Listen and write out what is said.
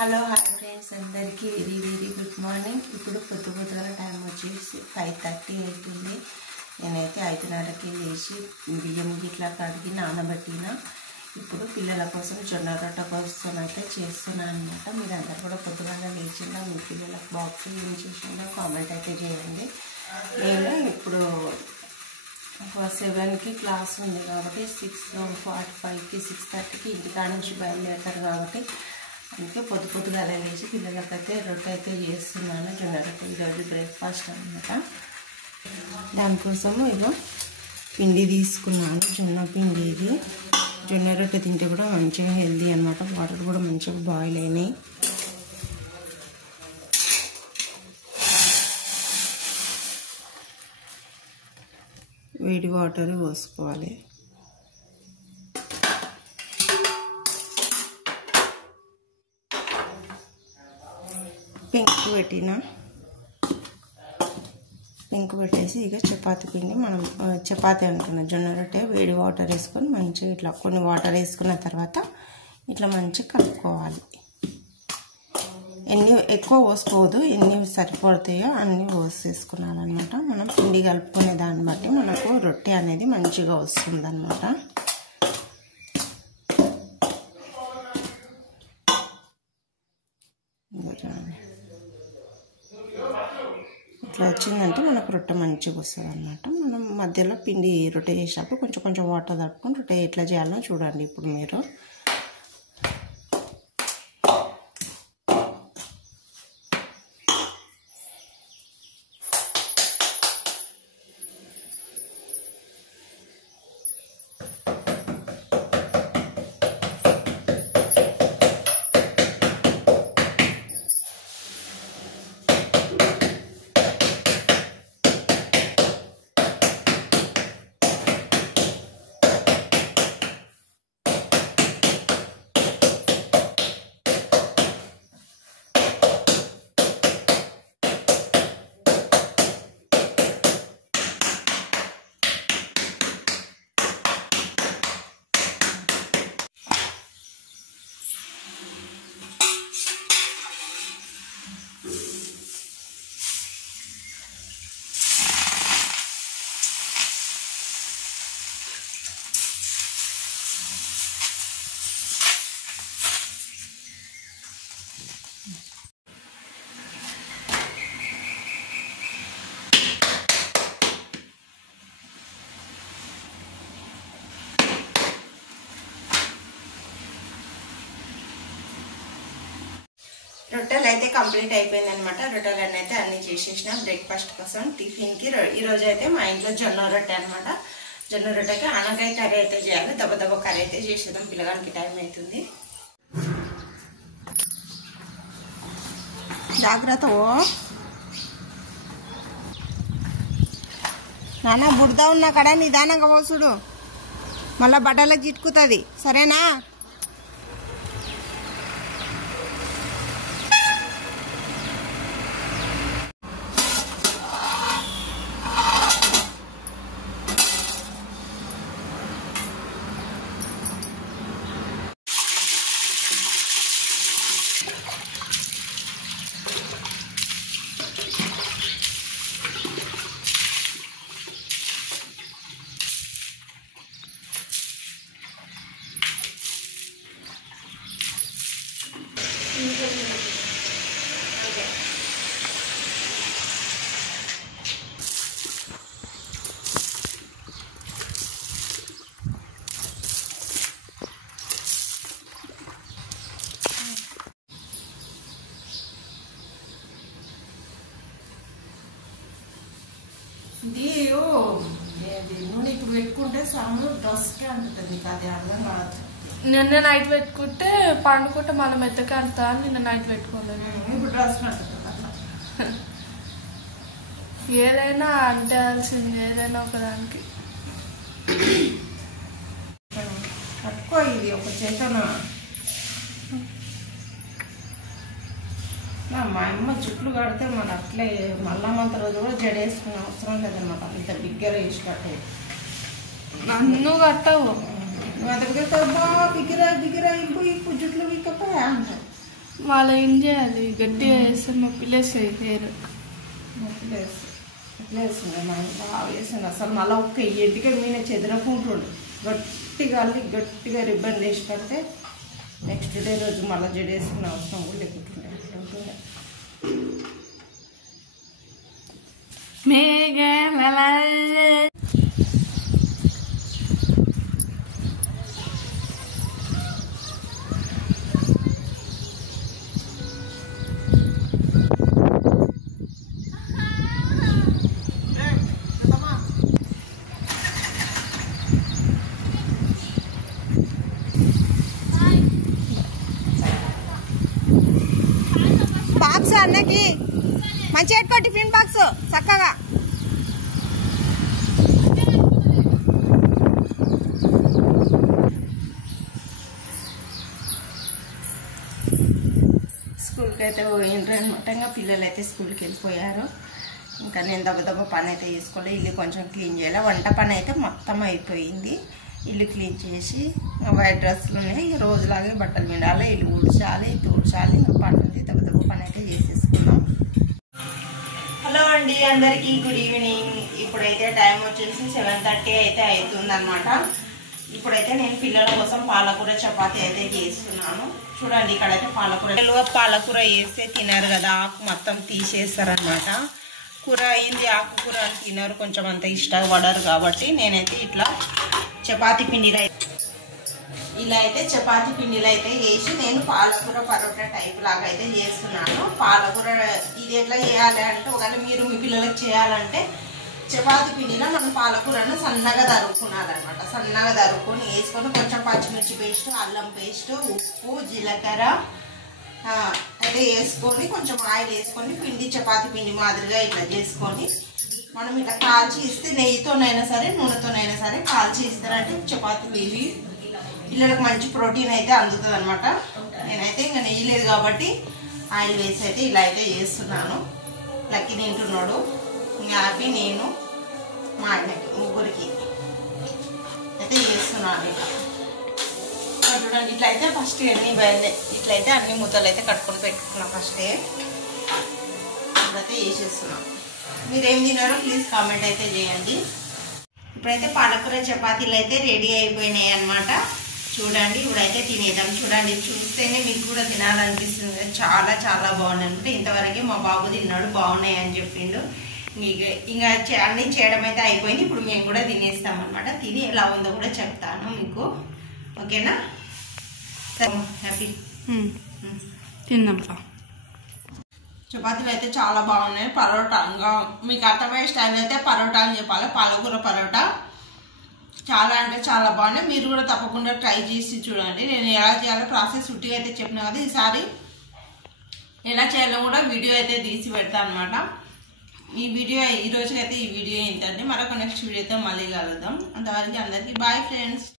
Hello hi friends, అందరికీ very very good morning. ఇప్పుడు పొద్దుగా టైం వచ్చేసి 5:30 అవుతుంది. నేనైతే 5:30కి లేచి బియ్యం గిట్లా కడిగి నానబెట్టిన. ఇప్పుడు పిల్లల కోసం జొన్న రొట్టె కోసం అయితే చేస్తున్నాను అనమాట. మీరు అందరు కూడా పొద్దుగానే లేచిందా, మీ పిల్లలకు బాక్స్ ఏం చేసిందో కామెంట్ అయితే చేయండి. నేను ఇప్పుడు 7కి క్లాస్ ఉంది కాబట్టి 6:45కి 6:30కి ఇంటికాడ నుంచి బయలుదేరుతారు కాబట్టి అందుకే పొద్దుగా లేచి పిల్లలకైతే రొట్టె అయితే చేస్తున్నాను. జొన్న రొట్టె ఈరోజు బ్రేక్ఫాస్ట్ అనమాట. దానికోసము ఇగో పిండి తీసుకున్నాను, జొన్న పిండి. ఇది జొన్న రొట్టె తింటే కూడా మంచిగా హెల్దీ అనమాట. వాటర్ కూడా మంచిగా బాయిల్ అయినాయి. వేడి వాటర్ పోసుకోవాలి. పెంకు పెట్టేసి ఇక చపాతీ పిండి, మనం చపాతీ అనుకున్న జొన్న రొట్టె వేడి వాటర్ వేసుకొని మంచిగా ఇట్లా కొన్ని వాటర్ వేసుకున్న తర్వాత ఇట్లా మంచిగా కలుపుకోవాలి. ఎన్ని ఎక్కువ పోసుకోవద్దు, ఎన్ని సరిపడతాయో అన్నీ పోసేసుకున్నారనమాట. మనం పిండి కలుపుకునే దాన్ని బట్టి మనకు రొట్టె అనేది మంచిగా వస్తుంది అనమాట. ఇట్లా వచ్చిందంటే మనకు రొట్టె మంచిగా వస్తుంది అనమాట. మనం మధ్యలో పిండి రొట్టె చేసేటప్పుడు కొంచెం కొంచెం వాటర్ తట్టుకొని రొట్టె ఎట్లా చేయాలో చూడండి ఇప్పుడు మీరు. రొట్టెలు అయితే కంప్లీట్ అయిపోయింది అనమాట. రొట్టెలు అయితే అన్ని చేసేసిన బ్రేక్ఫాస్ట్ కోసం. టిఫిన్కి ఈరోజు అయితే మా ఇంట్లో జొన్న రొట్టె అనమాట. జొన్న రొట్టెకి ఆనకాయ కర్రీ అయితే చేయాలి. దెబ్బ కర్రీ అయితే చేసేద్దాం, పిల్లగానికి టైం అవుతుంది. జాగ్రత్త నాన్న, బుడద ఉన్న కడ నిదానంగా పోసుడు, మళ్ళీ బట్టలకు చిట్టుకుతుంది, సరేనా? ఇది నూనె ఇప్పుడు పెట్టుకుంటే సాంబార్ డ్రెస్కే అంటుంది, అది అర్థం కాదు. నిన్న నైట్ పెట్టుకుంటే పండుకుంటే మనం మెత్తకే అంతా నిన్న నైట్ పెట్టుకోలేదు. ఇప్పుడు డ్రెస్ అంటుంది. ఏదైనా అంటేయాల్సింది, ఏదైనా ఒకదానికి తక్కువ. ఇది ఒక చేతన మా అమ్మ జుట్లు కడితే మన అట్లే మళ్ళమంత రోజు కూడా జడేసుకునే అవసరం లేదనమాట. అంత బిగ్గర వేసి కట్టే నన్ను కట్టవు. నువ్వు అతడికి బాగా బిగిరా బిగిరా ఇంపు జుట్లు బిక్కపోయా అంటారు. వాళ్ళ ఏం చేయాలి గట్టిగా వేస్తే నొప్పిలేస్తాయి హెయిర్. నొప్పిలేస్తుంది మా ఇంట్లో వేసింది అసలు. మళ్ళీ ఒక్క ఎడ్డిగా మీద చెదరకుంటుండే గట్టిగా అల్లి గట్టిగా రిబ్బన్ వేసి పడితే నెక్స్ట్ డే రోజు మళ్ళీ జడేసుకునే అవసరం కూడా లేకుంటుండే అట్లుంటుండే. బాక్స్ అన్నకి మంచి పెట్టుకో టిఫిన్ బాక్స్ చక్కగా. స్కూల్కి అయితే పోయిండ్రు అనమాట. ఇంకా పిల్లలు అయితే స్కూల్కి వెళ్ళిపోయారు. ఇంకా నేను దెబ్బ పని అయితే చేసుకోవాలి. ఇల్లు కొంచెం క్లీన్ చేయాలి. వంట పని అయితే మొత్తం అయిపోయింది. ఇల్లు క్లీన్ చేసి వైట్ డ్రెస్సులు ఉన్నాయి. రోజులాగే బట్టలు పిండాలి, ఇల్లు ఊడ్చాలి, తూడ్చాలి. ఇంకా పని ఉంది. దెబ్బ పని అయితే చేసేసుకున్నాం. హలో అండి అందరికీ గుడ్ ఈవినింగ్. ఇప్పుడైతే టైం వచ్చేసి 7:30 అయితే అవుతుంది అనమాట. ఇప్పుడైతే నేను పిల్లల కోసం పాలకూర చపాతీ అయితే చేస్తున్నాను. చూడండి ఇక్కడైతే పాలకూర వేస్తే తినరు కదా, ఆకు మొత్తం తీసేస్తారనమాట. కూర అయింది, ఆకుకూర తినరు, కొంచెం అంత ఇష్టపడరు. కాబట్టి నేనైతే ఇట్లా చపాతీ పిండిలో చపాతీ పిండిలో అయితే వేసి నేను పాలకూర పరోటా టైప్ లాగా అయితే చేస్తున్నాను. పాలకూర ఇది ఎట్లా చేయాలి అంటే, ఒకవేళ మీరు మీ పిల్లలకు చేయాలంటే చపాతీ పిండిలో మనం పాలకూరను సన్నగా తరుక్కున్నారనమాట. సన్నగా తరుక్కొని వేసుకొని కొంచెం పచ్చిమిర్చి పేస్ట్, అల్లం పేస్ట్, ఉప్పు, జీలకర్ర అయితే వేసుకొని కొంచెం ఆయిల్ వేసుకొని పిండి చపాతీ పిండి మాదిరిగా ఇట్లా చేసుకొని మనం ఇట్లా కాల్చి ఇస్తే నెయ్యితోనైనా సరే నూనెతోనైనా సరే కాల్చి ఇస్తారంటే చపాతీ పిండి పిల్లలకు మంచి ప్రోటీన్ అయితే అందుతుంది అనమాట. నేనైతే ఇంకా నెయ్యి లేదు కాబట్టి ఆయిల్ వేసి అయితే ఇలా అయితే చేస్తున్నాను. లక్కీ తింటున్నాడు, ఇంకా హ్యాపీ, నేను, మా ఆయనకి, ముగ్గురికి అయితే చేస్తున్నాను. ఇట్లా చూడండి. ఇట్లయితే ఫస్ట్ అన్నీ ఇట్లయితే అన్ని ముద్దలు అయితే కట్టుకొని పెట్టుకున్నాం. ఫస్టే ఇప్పుడైతే వేసేస్తున్నాం. మీరేం తిన్నారో ప్లీజ్ కామెంట్ అయితే చేయండి. ఇప్పుడైతే పాలకూర చపాతీలు అయితే రెడీ అయిపోయినాయి అనమాట. చూడండి ఇప్పుడైతే తినేద్దాం. చూడండి చూస్తేనే మీకు కూడా తినాలనిపిస్తుంది. చాలా చాలా బాగున్నాయి అనమాట. ఇంతవరకే మా బాబు తిన్నాడు, బాగున్నాయి అని చెప్పిండు. ఇంకా అన్ని చేయడం అయితే అయిపోయింది. ఇప్పుడు మేము కూడా తినేస్తాం అనమాట. తిని ఎలా ఉందో కూడా చెప్తాను మీకు, ఓకేనా? హ్యాపీ తిందాం. చపాతీలు అయితే చాలా బాగున్నాయి. పరోటా ఇంకా మీకు అర్థమయ్యే స్టైల్ అయితే పరోటా అని చెప్పాలి. పాలకూర పరోటా చాలా అంటే చాలా బాగున్నాయి. మీరు కూడా తప్పకుండా ట్రై చేసి చూడండి. నేను ఎలా చేయాలో ప్రాసెస్ ఉట్టిగా అయితే చెప్పిన కదా, ఈసారి ఎలా చేయాలో కూడా వీడియో అయితే తీసి పెడతాను అనమాట. ఈ రోజుకైతే ఈ వీడియో ఏంటంటే మరొక నెక్స్ట్ వీడియోతో మళ్ళీ కలుద్దాం. అంతవరకు అందరికీ బాయ్ ఫ్రెండ్స్.